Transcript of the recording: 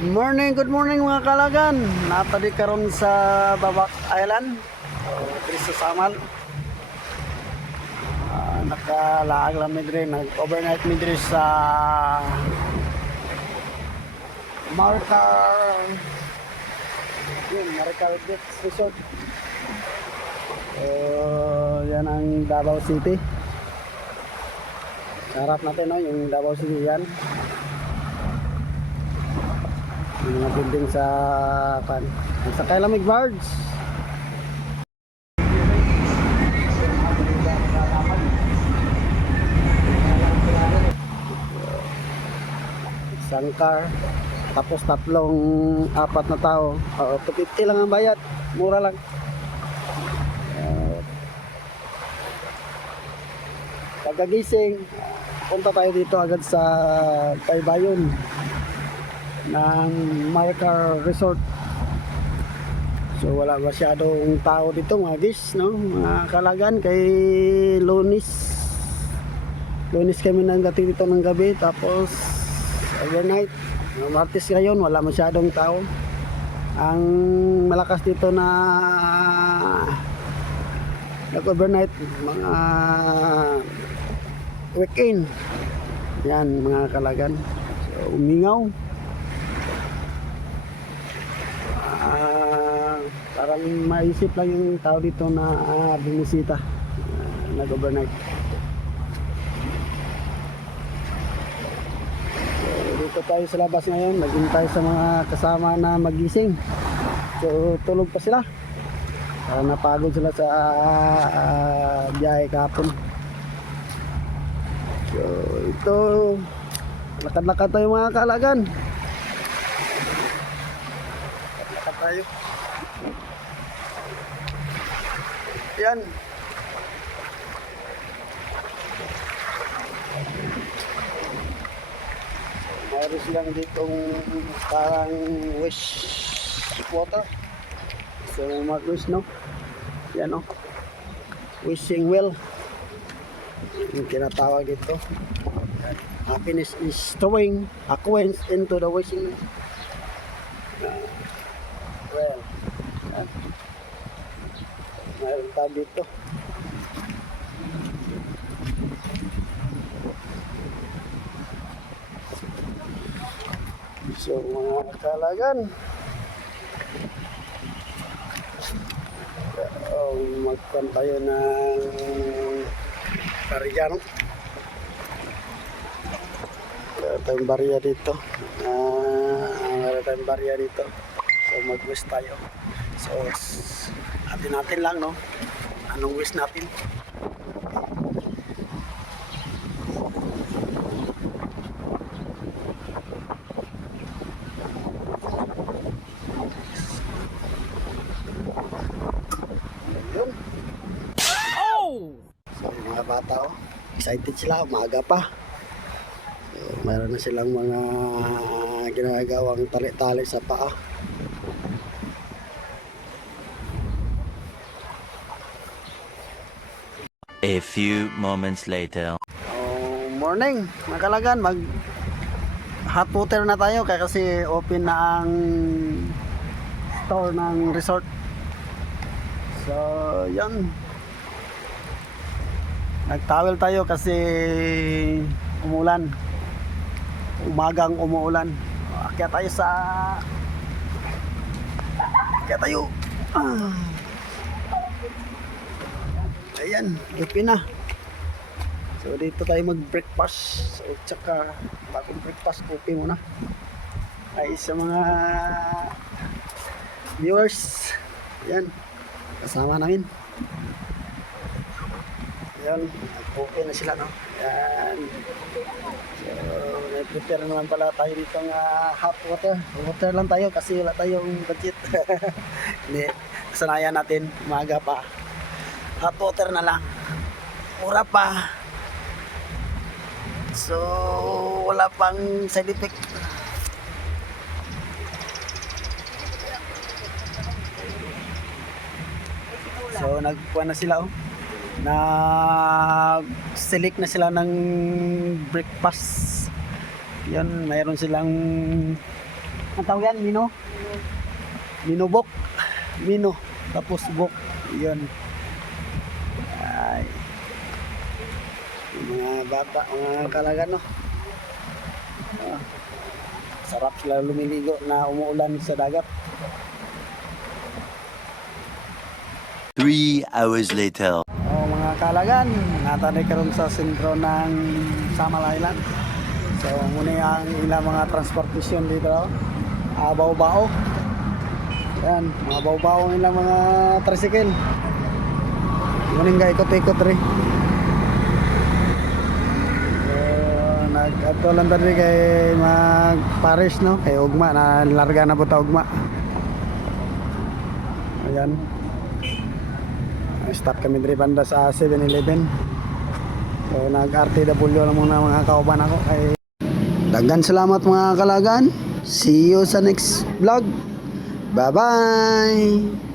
Good morning mga kalagan. Natadi karon sa Babak Island. Diri sa Samal. Nakalaag lang mi diri, nag-overnight mi diri sa Marcar. Marcar Beach Resort. Yan ang Davao City. Harap natin no, yung Davao City yan. Yung mga building sa kan. Sa Kailamig Barge. Isang car. Tapos apat na tao. 250 lang ang bayad. Mura lang. Pagkagising, punta tayo dito agad sa Taybayon ng Marcar Resort. So wala masyadong tao dito mga guys, no? Mga kalagan kay Lunes kami nang dating dito ng gabi, tapos overnight. Martes ngayon wala masyadong tao. Ang malakas dito na nag-overnight mga weekend. Yan mga kalagan. So umingaw. Parang maisip lang yung tao dito na bumisita, nag-overnight. So, dito tayo sa labas ngayon, naghintay sa mga kasama na magising. So tulog pa sila, napagod sila sa biyahe kahapon. So ito, lakad-lakad tayo mga kaalagan. Lakad tayo. Yan. Mayroon silang ditong parang wish water. So mag-wish, no? Yan, no? Wishing well. Yung tinatawag dito. Happiness is throwing a coin into the wishing well. Yan. Mayroon tayo dito. So mga kalagan, magpan tayo ng barya, no? Meron tayong barya dito. Meron tayong barya dito. So mag-wish tayo. So natin lang, no? Anong wish natin? Ayun. Oh! So yung mga bata, excited sila, umaga pa. So mayroon na silang mga ginagawang tali-tali sa paa. A few moments later. Morning, mga kalagan, mag hot water na tayo kasi open na ang store ng resort. So, yan. Nag-towel tayo kasi umulan. Umagang umuulan. Kaya tayo. Ayan, open na. So dito tayo mag-breakfast. So tsaka bagong breakfast, coffee muna. Ay sa mga viewers. Ayan, kasama namin. Ayan, nag-coffee na sila, no? Ayan. So nag-prepare naman pala tayo dito ng hot water. Water lang tayo kasi wala tayong budget. Hindi, kasanayan natin, umaga pa. Hot water na lang. Mura pa. So, wala pang side effect. So, nagkuha na sila, nag-select na sila ng breakfast. Yan, mayroon silang Ang tawag yan, Mino? Minobok. Mino. Tapos bok. Yun. Ay. Yung mga bata, mga kalaga, no? Ah, sarap sila lumiligo na umuulan sa dagat. 3 hours later. Mga kalagan, natanay karon sa sentro ng Samal Island. So, muna ang ilang mga transportasyon dito. Bao-bao. Yan, mga bao-bao ang ilang mga tricycle. Muna nga ikot-ikot rin. So, nag-ato lang tadi kay mag-Paris, no? Kay Ugma, na larga na po ta Ugma. Ayan. Stop kami diri banda sa 7-Eleven. So nag-RTW na muna mga kauban ako kay daghan salamat mga kalagan. See you sa next vlog. Bye bye.